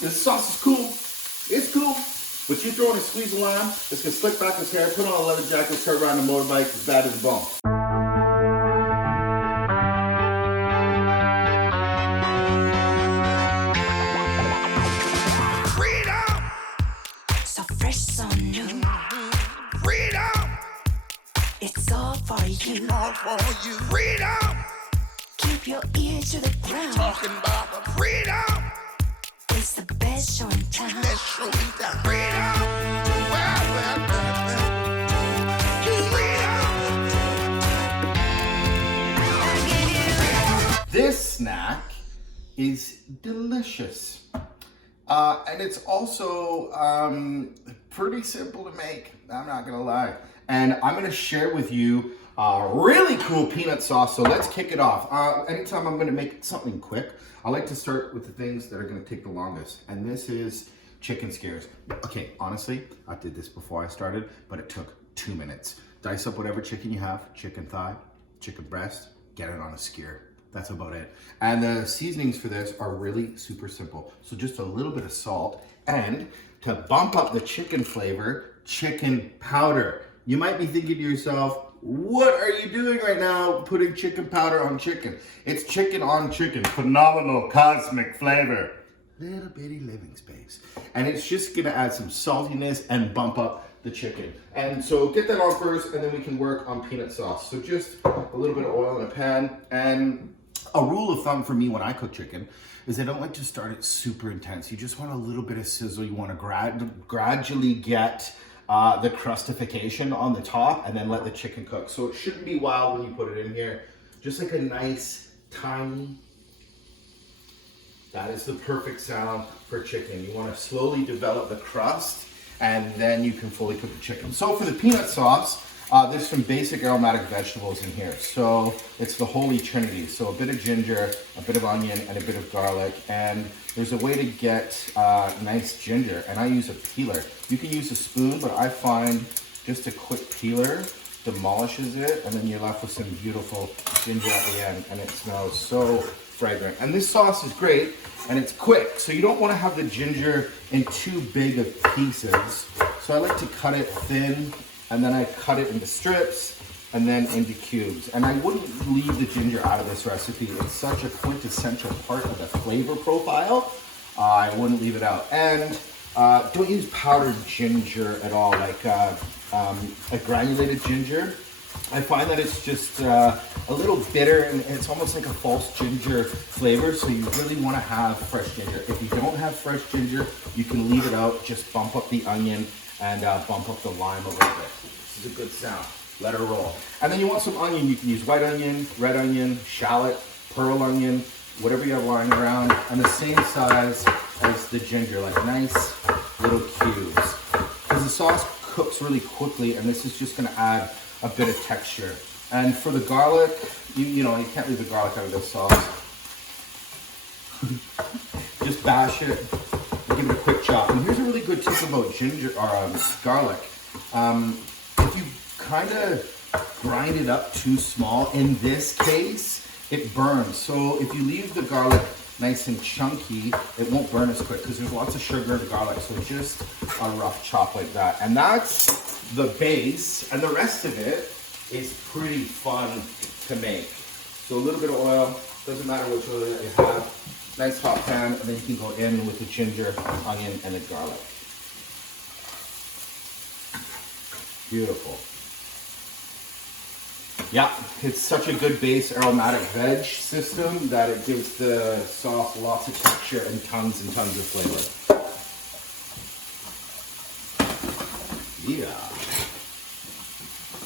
This sauce is cool. It's cool. But you throw in a squeeze of lime, it's gonna slick back his hair, put on a leather jacket, start riding a motorbike as bad as a bone. Freedom! So fresh, so new. Freedom! It's all for you. All for you. Freedom! Keep your ear to the ground. Talking about the freedom. It's the best show in town. Best show in town. Freedom! Well. Freedom! This snack is delicious. And it's also pretty simple to make, I'm not gonna lie. And I'm gonna share with you a really cool peanut sauce, so let's kick it off. Anytime I'm gonna make something quick, I like to start with the things that are gonna take the longest. And this is chicken skewers. Okay, honestly, I did this before I started, but it took 2 minutes. Dice up whatever chicken you have, chicken thigh, chicken breast, get it on a skewer. That's about it. And the seasonings for this are really super simple. So just a little bit of salt, and to bump up the chicken flavor, chicken powder. You might be thinking to yourself, what are you doing right now putting chicken powder on chicken? It's chicken on chicken, phenomenal cosmic flavor. Little bitty living space. And it's just gonna add some saltiness and bump up the chicken. And so get that on first, and then we can work on peanut sauce. So just a little bit of oil in a pan. And a rule of thumb for me when I cook chicken is I don't like to start it super intense. You just want a little bit of sizzle. You want to gradually get the crustification on the top, and then let the chicken cook. So it shouldn't be wild when you put it in here. Just like a nice, tiny, that is the perfect sound for chicken. You want to slowly develop the crust, and then you can fully cook the chicken. So for the peanut sauce, there's some basic aromatic vegetables in here. So it's the holy trinity. So a bit of ginger, a bit of onion, and a bit of garlic. And there's a way to get nice ginger, and I use a peeler. You can use a spoon, but I find just a quick peeler demolishes it, and then you're left with some beautiful ginger at the end, and it smells so fragrant. And this sauce is great, and it's quick. So you don't want to have the ginger in too big of pieces. So I like to cut it thin, and then I cut it into strips and then into cubes. And I wouldn't leave the ginger out of this recipe. It's such a quintessential part of the flavor profile. I wouldn't leave it out. And don't use powdered ginger at all, like a granulated ginger. I find that it's just a little bitter, and it's almost like a false ginger flavor. So you really want to have fresh ginger. If you don't have fresh ginger, you can leave it out. Just bump up the onion and bump up the lime a little bit. This is a good sound. Let her roll. And then you want some onion. You can use white onion, red onion, shallot, pearl onion, whatever you have lying around, and the same size as the ginger, like nice little cubes. Because the sauce cooks really quickly, and this is just gonna add a bit of texture. And for the garlic, you know, you can't leave the garlic out of this sauce. Just bash it. Give it a quick chop. And here's a really good tip about ginger or garlic. If you kind of grind it up too small, in this case, it burns. So if you leave the garlic nice and chunky, it won't burn as quick because there's lots of sugar in the garlic. So just a rough chop like that. And that's the base, and the rest of it is pretty fun to make. So a little bit of oil, doesn't matter which oil that you have. Nice hot pan, and then you can go in with the ginger, onion, and the garlic. Beautiful. Yeah, it's such a good base aromatic veg system that it gives the sauce lots of texture and tons of flavor. Yeah.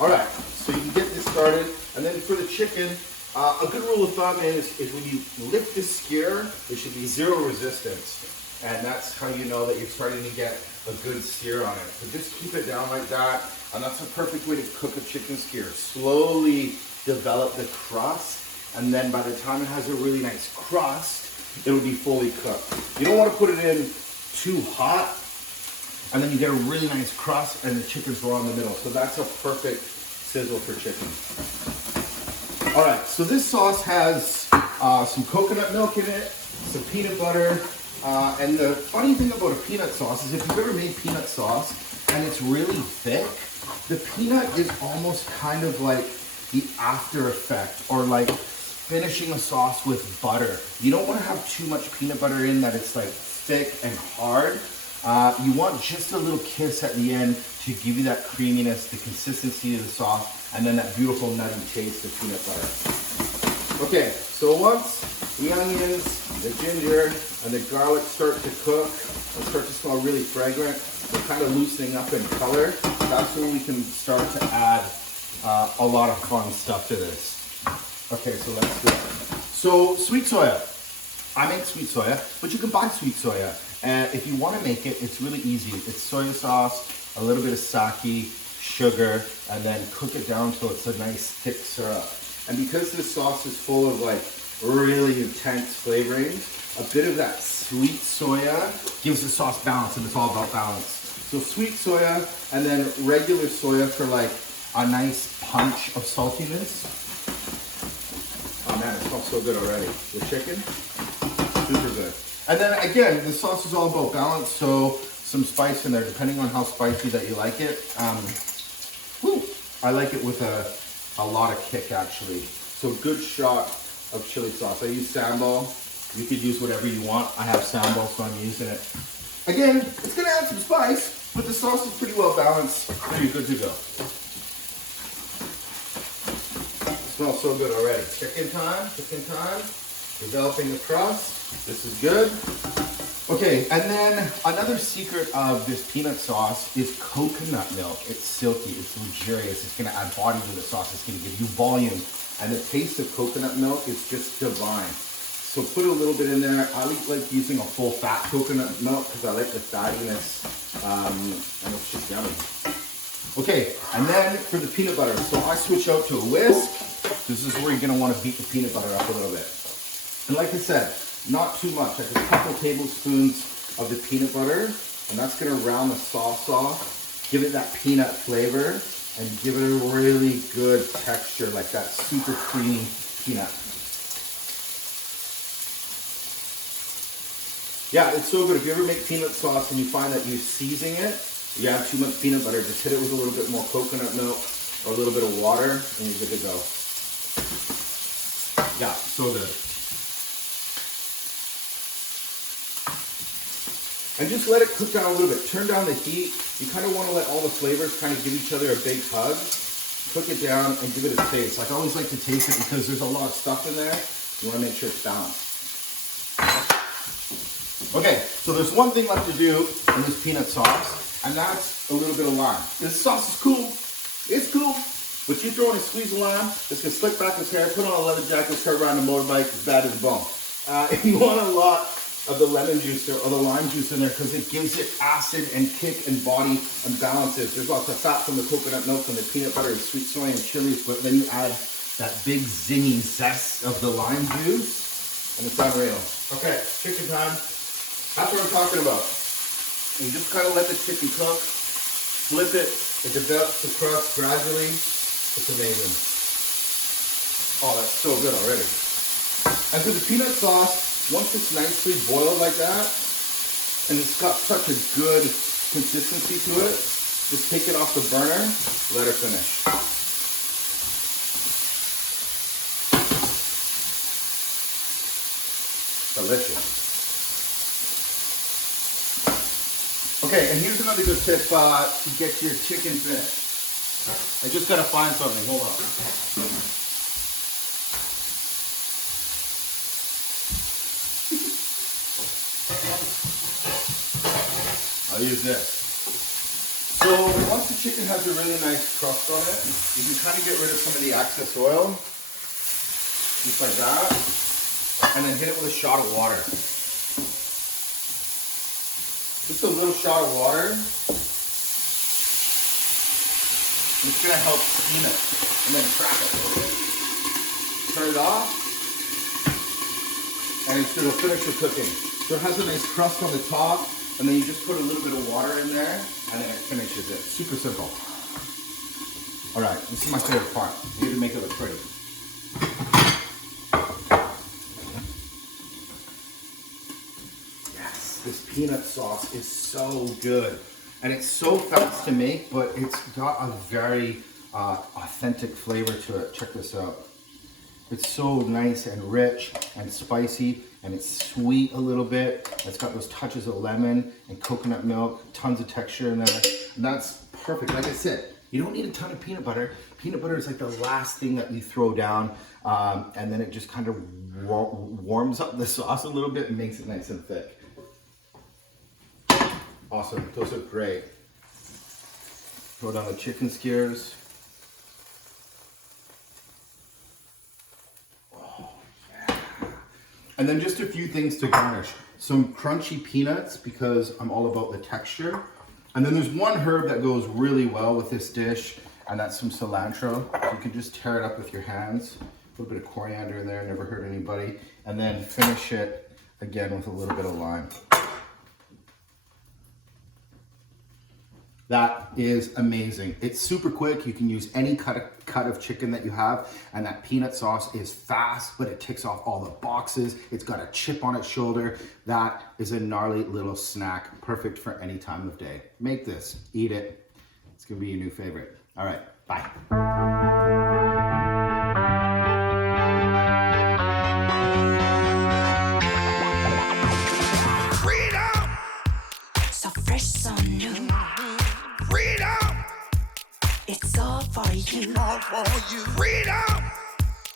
All right, so you can get this started, and then for the chicken, a good rule of thumb is when you lift the skewer, there should be zero resistance. And that's how you know that you're starting to get a good sear on it. So just keep it down like that. And that's a perfect way to cook a chicken skewer. Slowly develop the crust. And then by the time it has a really nice crust, it will be fully cooked. You don't want to put it in too hot, and then you get a really nice crust and the chicken's raw in the middle. So that's a perfect sizzle for chicken. All right, so this sauce has some coconut milk in it, some peanut butter, And the funny thing about a peanut sauce is if you've ever made peanut sauce and it's really thick, the peanut is almost kind of like the after effect, or like finishing a sauce with butter. You don't want to have too much peanut butter in that it's like thick and hard. You want just a little kiss at the end to give you that creaminess, the consistency of the sauce, and then that beautiful nutty taste of peanut butter. Okay, so once the onions, the ginger, and the garlic start to cook and start to smell really fragrant, they're kind of loosening up in color, that's when we can start to add a lot of fun stuff to this. Okay, so let's do it. So sweet soya. I make sweet soya, but you can buy sweet soya. And if you want to make it, it's really easy. It's soy sauce, a little bit of sake, sugar, and then cook it down till it's a nice thick syrup. And because this sauce is full of like really intense flavorings, a bit of that sweet soya gives the sauce balance, and it's all about balance. So sweet soya and then regular soya for like a nice punch of saltiness. Oh man, it smells so good already. The chicken, super good. And then again, the sauce is all about balance, so some spice in there, depending on how spicy that you like it. I like it with a lot of kick actually. So good shot of chili sauce. I use sambal. You could use whatever you want. I have sambal, so I'm using it. Again, it's gonna add some spice, but the sauce is pretty well balanced. Pretty good to go. Smells so good already. Chicken time, developing the crust. This is good. Okay, and then another secret of this peanut sauce is coconut milk. It's silky, it's luxurious, it's gonna add body to the sauce, it's gonna give you volume. And the taste of coconut milk is just divine. So put a little bit in there. I like using a full fat coconut milk because I like the fattiness, and it's just yummy. Okay, and then for the peanut butter, so I switch out to a whisk. This is where you're gonna wanna beat the peanut butter up a little bit. And like I said, not too much, like a couple tablespoons of the peanut butter, and that's gonna round the sauce off, give it that peanut flavor, and give it a really good texture, like that super creamy peanut. Yeah, it's so good. If you ever make peanut sauce and you find that you're seasoning it, you have too much peanut butter, just hit it with a little bit more coconut milk or a little bit of water, and you're good to go. Yeah, so good. And just let it cook down a little bit. Turn down the heat. You kind of want to let all the flavors kind of give each other a big hug. Cook it down and give it a taste. Like I always like to taste it because there's a lot of stuff in there. You want to make sure it's balanced. Okay, so there's one thing left to do in this peanut sauce, and that's a little bit of lime. This sauce is cool. It's cool. But you throw in a squeeze of lime, it's going to slick back his hair, put on a leather jacket, start riding a motorbike, as bad as a bone. If you want a lot of the lemon juice or the lime juice in there because it gives it acid and kick and body and balances. There's lots of fat from the coconut milk and the peanut butter and sweet soy and chilies, but then you add that big zingy zest of the lime juice and it's unreal. Okay, chicken time. That's what I'm talking about. And you just kind of let the chicken cook, flip it, it develops the crust gradually. It's amazing. Oh, that's so good already. And for the peanut sauce, once it's nicely boiled like that, and it's got such a good consistency to it, just take it off the burner, let it finish. Delicious. Okay, and here's another good tip to get your chicken finished. I just gotta find something, hold on. I'll use this. So once the chicken has a really nice crust on it, you can kind of get rid of some of the excess oil, just like that, and then hit it with a shot of water. Just a little shot of water. It's gonna help steam it, and then crack it. Turn it off, and it'll finish the cooking. So it has a nice crust on the top, and then you just put a little bit of water in there, and then it finishes it. Super simple. All right, this is my favorite part. You need to make it look pretty. Yes. peanut sauce is so good. And it's so fast to make, but it's got a very authentic flavor to it. Check this out. It's so nice and rich and spicy, and it's sweet a little bit. It's got those touches of lemon and coconut milk, tons of texture in there. And that's perfect. Like I said, you don't need a ton of peanut butter. Peanut butter is like the last thing that you throw down, and then it just kind of warms up the sauce a little bit and makes it nice and thick. Awesome, those are great. Throw down the chicken skewers. Oh, yeah. And then just a few things to garnish. Some crunchy peanuts, because I'm all about the texture. And then there's one herb that goes really well with this dish, and that's some cilantro. So you can just tear it up with your hands. A little bit of coriander in there, never hurt anybody. And then finish it again with a little bit of lime. That is amazing. It's super quick. You can use any cut of chicken that you have, and that peanut sauce is fast, but it ticks off all the boxes. It's got a chip on its shoulder. That is a gnarly little snack, perfect for any time of day. Make this, eat it. It's gonna be your new favorite. All right, bye. So fresh, so new. Freedom! It's all for you. All for you. Freedom!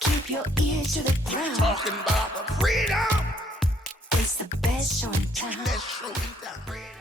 Keep your ear to the ground. Talking about the freedom. It's the best show in town. Best show in town.